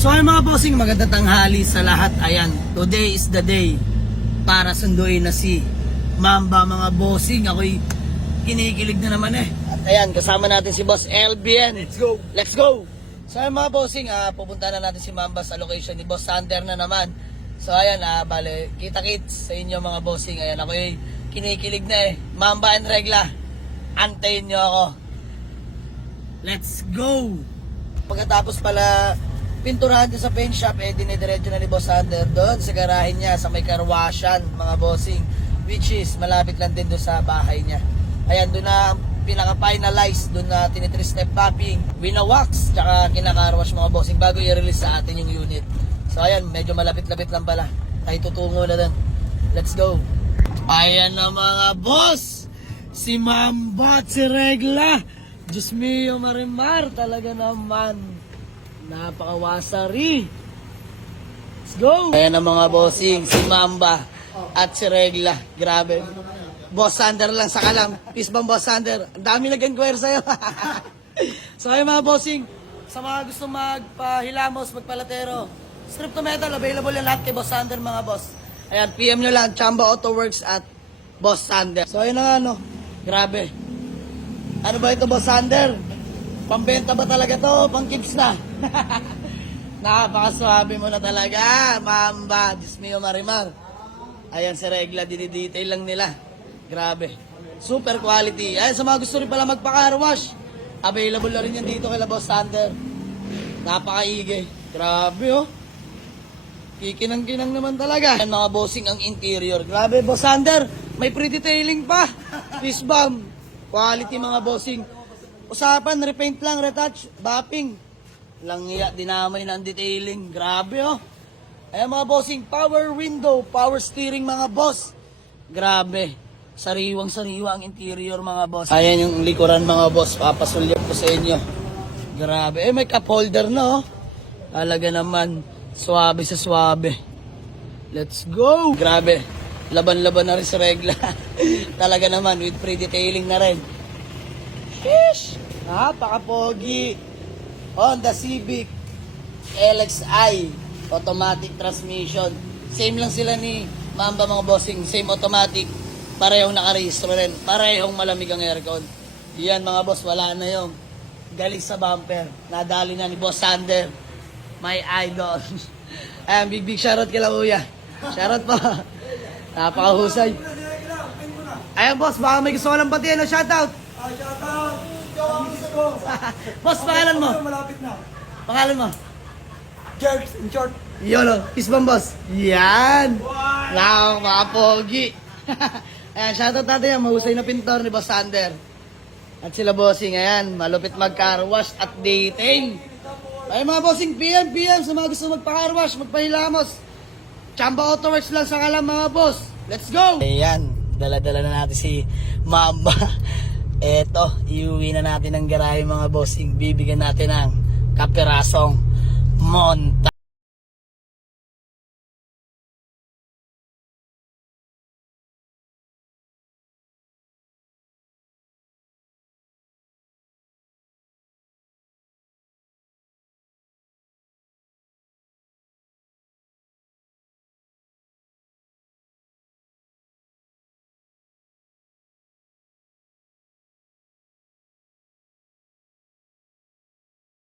So ay mga bossing, magandang tanghali sa lahat. Ayan, today is the day para sunduin na si Mamba mga bossing. Ako'y kinikilig na naman eh. At ayan, kasama natin si Boss LBN. Let's go! Let's go! So ay mga bossing, pupunta na natin si Mamba sa location ni Boss Sander na naman. So ayan, bale, kita-kits sa inyo mga bossing. Ayan, ako'y kinikilig na eh. Mamba and Regla, antayin nyo ako. Let's go! Pagkatapos pala pinturahan niya sa paint shop, dinidiretso na ni Boss Sander doon sa garahin niya sa may karwasyan mga bossing, which is malapit lang din doon sa bahay niya. Ayan, doon na pinaka-finalize, doon na tinitristep tapping, winawax, tsaka kinakarwash mga bossing bago i-release sa atin yung unit. So ayan, medyo malapit-lapit lang pala, ay tutungo na doon. Let's go! Ayan na mga boss, si Mamba at si Regla. Diyos mio Marimar, talaga naman napakawasari. Let's go! Ayan ang mga bossing, si Mamba at si Regla. Grabe. Boss Sander lang sa kalam. Peace bomb, Boss Sander. Ang dami nag-enquire sa'yo. So ayun mga bossing, sa mga gusto magpahilamos, magpalatero, strip to metal, available yan lahat kay Boss Sander mga boss. Ayan, PM nyo lang, Chamba Auto Works at Boss Sander. So ayun na nga, no? Grabe. Ano ba ito, Boss Sander? Pambenta ba talaga to? Pang kids na. Napakaswabe mo na talaga, Mamba. Diyos mio Marimar. Ayan si Regla, dinidetail lang nila. Grabe. Super quality. Ayan, sa mga gusto rin pala magpa-car wash, available na rin yan dito kay Boss Sander. Napakaigi. Grabe oh. Kikinang-kinang naman talaga. Ayan mga bossing ang interior. Grabe, Boss Sander. May pre-detailing pa. Fist bump. Quality mga bossing. Usapan, repaint lang, retouch, bapping. Langya, dinamay na ang detailing. Grabe oh. Ayan mga bossing, power window, power steering mga boss. Grabe. Sariwang-sariwa ang interior mga boss. Ayan yung likuran mga boss, papasulyap ko sa inyo. Grabe. May cup holder na oh. Talaga naman, swabe sa swabe. Let's go. Grabe. Laban-laban na rin sa Regla. Talaga naman, with pre-detailing na rin. Sheesh! Napaka-pogi. Honda Civic LXi automatic transmission. Same lang sila ni Mamba mga bossing. Same automatic. Parehong nakarehistro rin. Parehong malamig ang aircon. Yan mga boss, wala na yung galis sa bumper. Nadali na ni Boss Sander. My idol. Ayan, big shoutout kila kuya. Shoutout po. Napakahusay. Ayan boss, baka may gusto ko lang pati. Shoutout. Shoutout! Misis ko! Boss, pangalan mo? Malapit na. Pangalan mo? Jerks, in short. Yolo, peace bomb boss. Yan. Wow, mga pogi. Ayan, shoutout natin yan. Mahusay na pintor ni Boss Sander. At sila bossing, ayan. Malupit mag-car wash at detail. Ay mga bossing, PM sa mga gusto magpa-car wash, magpahilamos. Chamba Auto Works lang sa kalam mga boss. Let's go! Ayan, dala-dala na natin si Mamba. Eto, iuwi na natin ng garahe mga bossing. Bibigyan natin ng kapirasong monta.